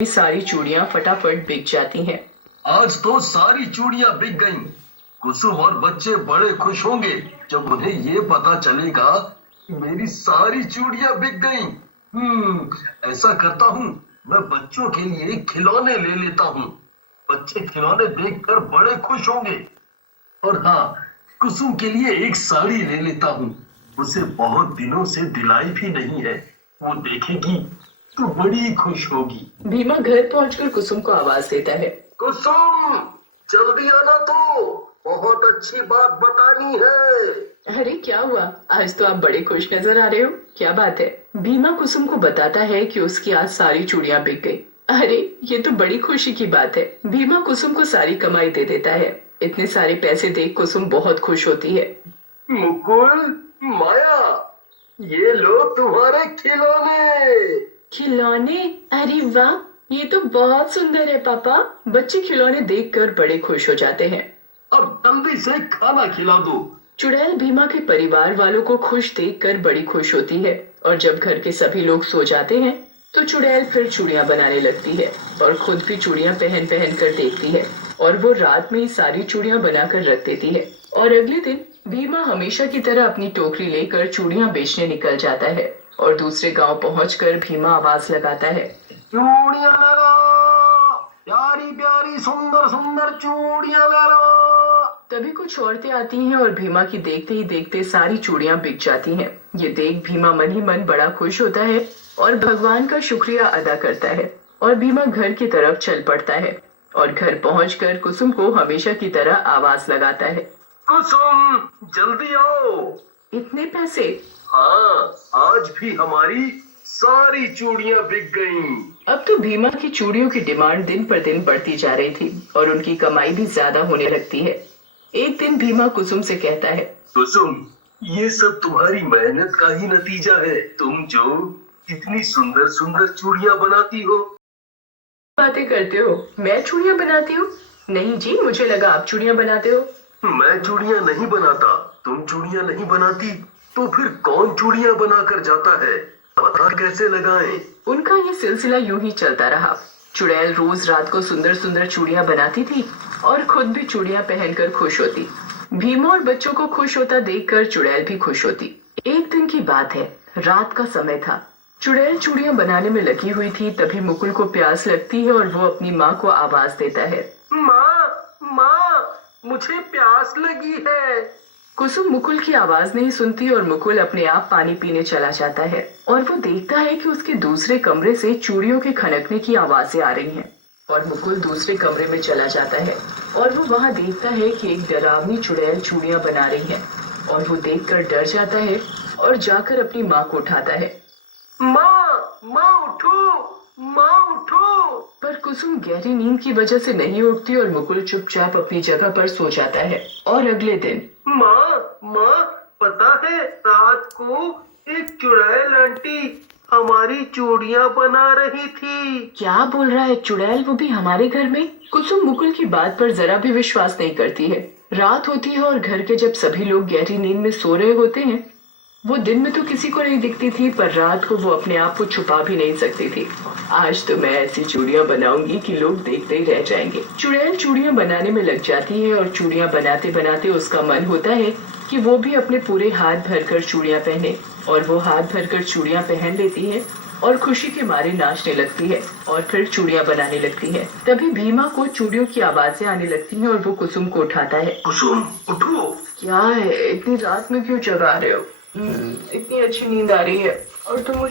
सारी चूड़ियां फटाफट बिक जाती हैं। आज तो सारी चूड़ियां बिक गईं। कुसुम और बच्चे बड़े खुश होंगे जब उन्हें ये पता चलेगा कि मेरी सारी चूड़ियां बिक गईं। ऐसा करता हूँ, मैं बच्चों के लिए खिलौने ले लेता हूँ। बच्चे खिलौने देखकर बड़े खुश होंगे। और हाँ, कुसुम के लिए एक साड़ी ले लेता हूँ। उसे बहुत दिनों से दिलाई भी नहीं है। वो देखेगी तो बड़ी खुश होगी। भीमा घर पहुंचकर कुसुम को आवाज देता है। कुसुम, जल्दी आना, तो बहुत अच्छी बात बतानी है। अरे क्या हुआ, आज तो आप बड़े खुश नजर आ रहे हो, क्या बात है? भीमा कुसुम को बताता है कि उसकी आज सारी चूड़ियां बिक गई। अरे ये तो बड़ी खुशी की बात है। भीमा कुसुम को सारी कमाई दे देता है। इतने सारे पैसे देख कुसुम बहुत खुश होती है। मुकुल, माया, ये लो तुम्हारे खिलौने। खिलौने? अरे वाह, ये तो बहुत सुंदर है पापा। बच्चे खिलौने देखकर बड़े खुश हो जाते हैं। अब जल्दी से खाना खिला दो। चुड़ैल भीमा के परिवार वालों को खुश देखकर बड़ी खुश होती है और जब घर के सभी लोग सो जाते हैं तो चुड़ैल फिर चूड़ियां बनाने लगती है और खुद भी चूड़ियां पहन पहन कर देखती है और वो रात में ही सारी चूड़ियां बनाकर रख देती है। और अगले दिन भीमा हमेशा की तरह अपनी टोकरी लेकर चूड़ियां बेचने निकल जाता है और दूसरे गांव पहुंचकर भीमा आवाज लगाता है, चूड़ियां ले लो, प्यारी प्यारी सुंदर सुंदर चूड़ियां ले लो। तभी कुछ औरतें आती हैं और भीमा की देखते ही देखते सारी चूड़ियां बिक जाती हैं। ये देख भीमा मन ही मन बड़ा खुश होता है और भगवान का शुक्रिया अदा करता है और भीमा घर की तरफ चल पड़ता है और घर पहुंचकर कुसुम को हमेशा की तरह आवाज लगाता है, कुसुम, जल्दी आओ। इतने पैसे? हाँ, आज भी हमारी सारी चूड़ियां बिक गईं। अब तो भीमा की चूड़ियों की डिमांड दिन पर दिन बढ़ती जा रही थी और उनकी कमाई भी ज्यादा होने लगती है। एक दिन भीमा कुसुम से कहता है, कुसुम, ये सब तुम्हारी मेहनत का ही नतीजा है। तुम जो इतनी सुंदर सुंदर चूड़ियां बनाती हो। बातें करते हो? मैं चूड़ियां बनाती हूँ? नहीं जी, मुझे लगा आप चूड़ियां बनाते हो। मैं चूड़ियां नहीं बनाता। तुम चूड़ियां नहीं बनाती तो फिर कौन चूड़ियां बना कर जाता है? पता कैसे लगाएं? उनका ये सिलसिला यूं ही चलता रहा। चुड़ैल रोज रात को सुंदर सुंदर चूड़ियां बनाती थी और खुद भी चूड़ियां पहनकर खुश होती। भीमा और बच्चों को खुश होता देखकर चुड़ैल भी खुश होती। एक दिन की बात है, रात का समय था। चुड़ैल चूड़ियां बनाने में लगी हुई थी, तभी मुकुल को प्यास लगती है और वो अपनी माँ को आवाज देता है, माँ, माँ, मुझे प्यास लगी है। कुसुम मुकुल की आवाज नहीं सुनती और मुकुल अपने आप पानी पीने चला जाता है और वो देखता है कि उसके दूसरे कमरे से चूड़ियों के खनकने की आवाजें आ रही हैं और मुकुल दूसरे कमरे में चला जाता है और वो वहाँ देखता है कि एक डरावनी चुड़ैल चूड़ियां बना रही है और वो देखकर डर जाता है और जाकर अपनी माँ को उठाता है। माँ, माँ उठो, माँ उठो। पर कुसुम गहरी नींद की वजह से नहीं उठती और मुकुल चुपचाप अपनी जगह पर सो जाता है। और अगले दिन, माँ, माँ, पता है रात को एक चुड़ैल आंटी हमारी चूड़ियां बना रही थी। क्या बोल रहा है? चुड़ैल, वो भी हमारे घर में? कुसुम मुकुल की बात पर जरा भी विश्वास नहीं करती है। रात होती है और घर के जब सभी लोग गहरी नींद में सो रहे होते हैं, वो दिन में तो किसी को नहीं दिखती थी पर रात को वो अपने आप को छुपा भी नहीं सकती थी। आज तो मैं ऐसी चूड़ियां बनाऊंगी कि लोग देखते ही रह जाएंगे। चुड़ैल चूड़ियां बनाने में लग जाती है और चूड़ियां बनाते बनाते उसका मन होता है कि वो भी अपने पूरे हाथ भरकर चूड़ियां पहने और वो हाथ भरकर चूड़ियां पहन लेती है और खुशी के मारे नाचने लगती है और फिर चूड़ियां बनाने लगती है। तभी भीमा को चूड़ियों की आवाजें आने लगती हैं और वो कुसुम को उठाता है। कुसुम, उठो। क्या है, इतनी रात में क्यों जगा रहे हो? इतनी अच्छी नींद आ रही है और तुम मुझे